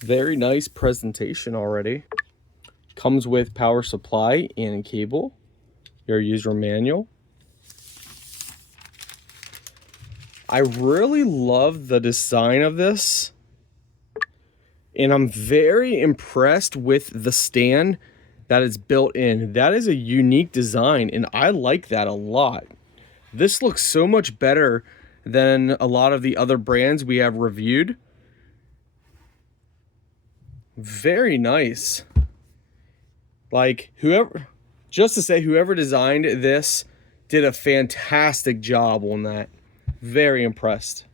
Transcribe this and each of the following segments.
Very nice presentation already. Comes with power supply and cable, your user manual. I really love the design of this, and I'm very impressed with the stand that is built in. That is a unique design, and I like that a lot. This looks so much better than a lot of the other brands we have reviewed. Very nice. Like, just to say, whoever designed this did a fantastic job on that. Very impressed.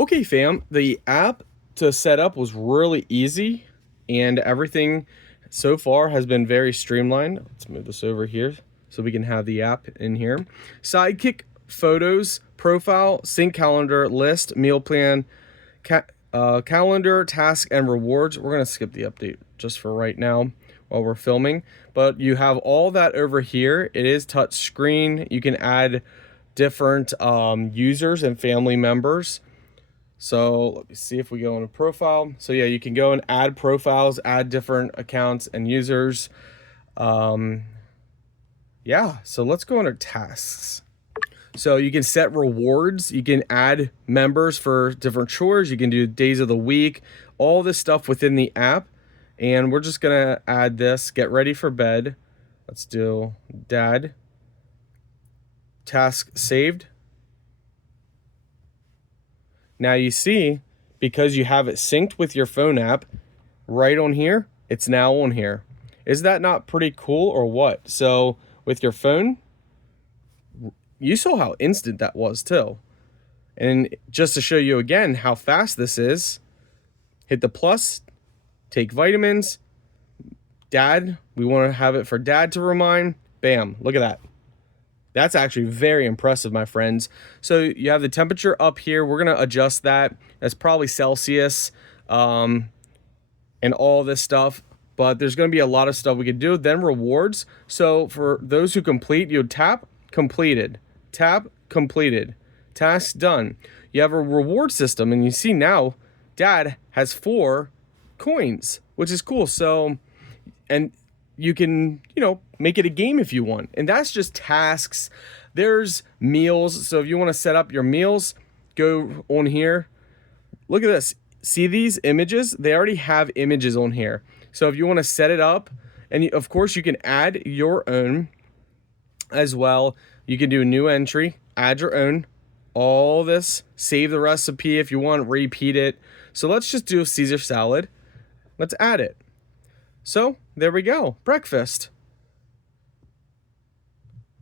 Okay, fam, the app to set up was really easy, and everything so far has been very streamlined. Let's move this over here so we can have the app in here. Sidekick, photos, profile, sync calendar, list, meal plan, calendar, task, and rewards. We're going to skip the update just for right now while we're filming, but you have all that over here. It is touch screen. You can add different users and family members. So let me see if we go into profile. So yeah, you can go and add profiles, add different accounts and users. Yeah, so let's go under tasks. So you can set rewards. You can add members for different chores. You can do days of the week, all this stuff within the app. And we're just gonna add this, get ready for bed. Let's do dad. Task saved. Now you see, because you have it synced with your phone app right on here, it's now on here. Is that not pretty cool or what? So with your phone, you saw how instant that was too. And just to show you again how fast this is, hit the plus, take vitamins, dad, we want to have it for dad to remind, bam, look at that. That's actually very impressive, my friends. So you have the temperature up here. We're going to adjust that. That's probably Celsius and all this stuff. But there's going to be a lot of stuff we could do. Then rewards. So for those who complete, you would tap, completed. Tap, completed. Task done. You have a reward system. And you see now, dad has 4 coins, which is cool. So, and you can, make it a game if you want. And that's just tasks. There's meals. So if you want to set up your meals, go on here. Look at this. See these images? They already have images on here. So if you want to set it up, and of course you can add your own as well. You can do a new entry, add your own, all this, save the recipe if you want, repeat it. So let's just do a Caesar salad. Let's add it. So there we go, breakfast.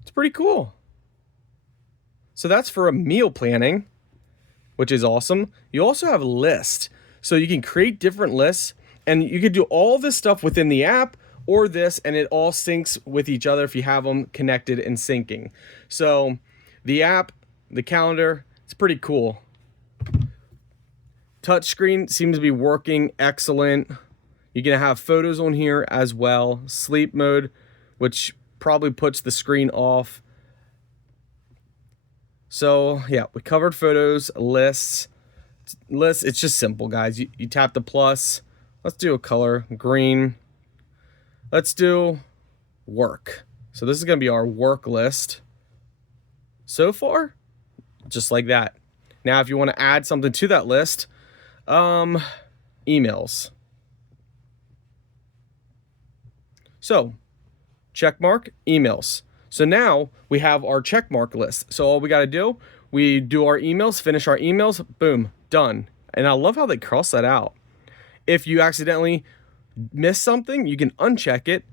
It's pretty cool. So that's for a meal planning, which is awesome. You also have a list. So you can create different lists, and you can do all this stuff within the app or this, and it all syncs with each other if you have them connected and syncing. So the app, the calendar, it's pretty cool. Touchscreen seems to be working excellent. You're going to have photos on here as well. Sleep mode, which probably puts the screen off. So yeah, we covered photos, lists. It's just simple, guys. You tap the plus. Let's do a color, green. Let's do work. So this is going to be our work list. So far, just like that. Now, if you want to add something to that list, emails. So, check mark, emails. So now we have our check mark list. So all we got to do, we do our emails, finish our emails, boom, done. And I love how they cross that out. If you accidentally miss something, you can uncheck it,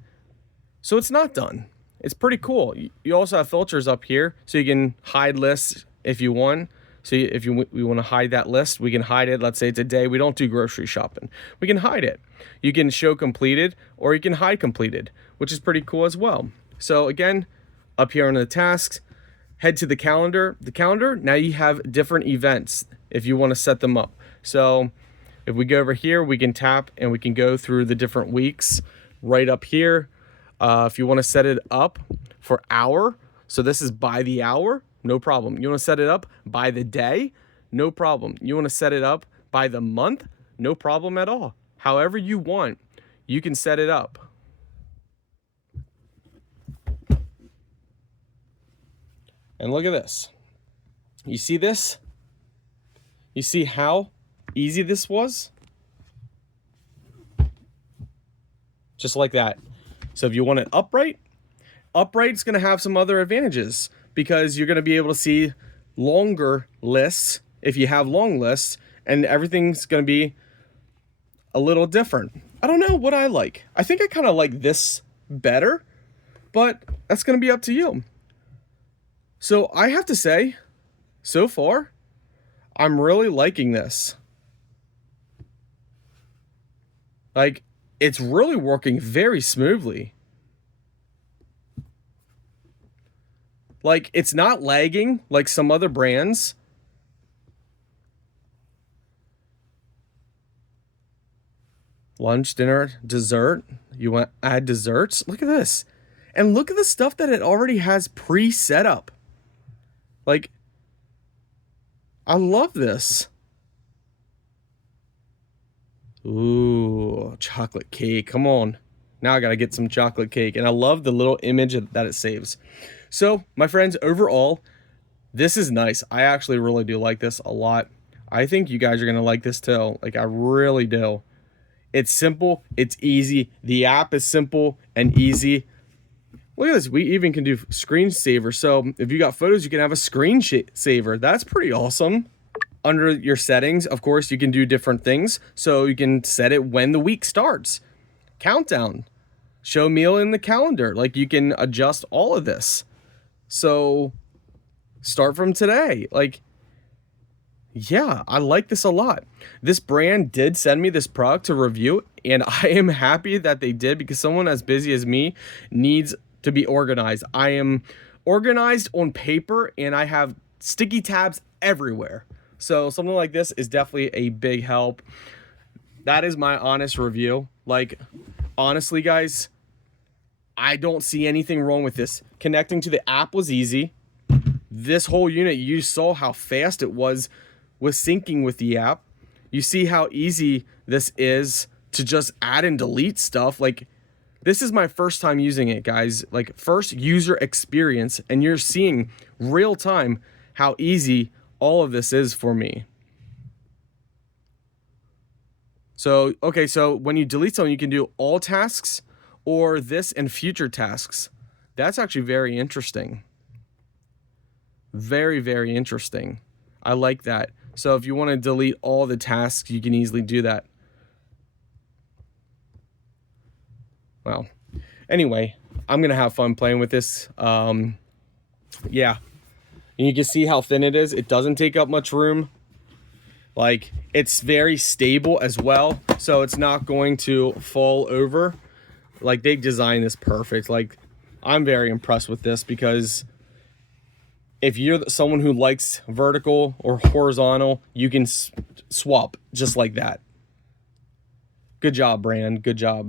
so it's not done. It's pretty cool. You also have filters up here, so you can hide lists if you want. So if we want to hide that list, we can hide it. Let's say it's a day we don't do grocery shopping. We can hide it. You can show completed, or you can hide completed, which is pretty cool as well. So again, up here under the tasks, head to the calendar. The calendar, now you have different events if you want to set them up. So if we go over here, we can tap and we can go through the different weeks right up here. If you want to set it up for hour, so this is by the hour, no problem. You want to set it up by the day, no problem. You want to set it up By the month, no problem at all. However you want, you can set it up. And look at this. You see this? You see how easy this was? Just like that. So if you want it upright's going to have some other advantages because you're going to be able to see longer lists if you have long lists, and everything's going to be a little different. I don't know what I like. I think I kind of like this better, but that's going to be up to you. So I have to say, so far, I'm really liking this. Like, it's really working very smoothly. Like, it's not lagging like some other brands. Lunch, dinner, dessert. You want to add desserts? Look at this. And look at the stuff that it already has pre-set up. Like, I love this. Ooh, chocolate cake. Come on. Now I got to get some chocolate cake. And I love the little image that it saves. So, my friends, overall, this is nice. I actually really do like this a lot. I think you guys are going to like this too. Like, I really do. It's simple. It's easy. The app is simple and easy. Look at this. We even can do screensaver. So if you got photos, you can have a screensaver. That's pretty awesome. Under your settings, of course, you can do different things. So you can set it when the week starts. Countdown. Show meal in the calendar. Like, you can adjust all of this. So start from today. Like, yeah, I like this a lot. This brand did send me this product to review, and I am happy that they did because someone as busy as me needs to be organized. I am organized on paper, and I have sticky tabs everywhere. So something like this is definitely a big help. That is my honest review. Like, honestly, guys, I don't see anything wrong with this. Connecting to the app was easy. This whole unit, you saw how fast it was with syncing with the app. You see how easy this is to just add and delete stuff. Like, this is my first time using it, guys. Like, first user experience, and you're seeing real time how easy all of this is for me. So, okay, so when you delete something, you can do all tasks or this and future tasks. That's actually very interesting. Very, very interesting. I like that. So if you want to delete all the tasks, you can easily do that. Well, anyway, I'm going to have fun playing with this. Yeah. And you can see how thin it is. It doesn't take up much room. Like, it's very stable as well. So it's not going to fall over. Like, they designed this perfect. Like, I'm very impressed with this because if you're someone who likes vertical or horizontal, you can swap just like that. Good job, brand. Good job.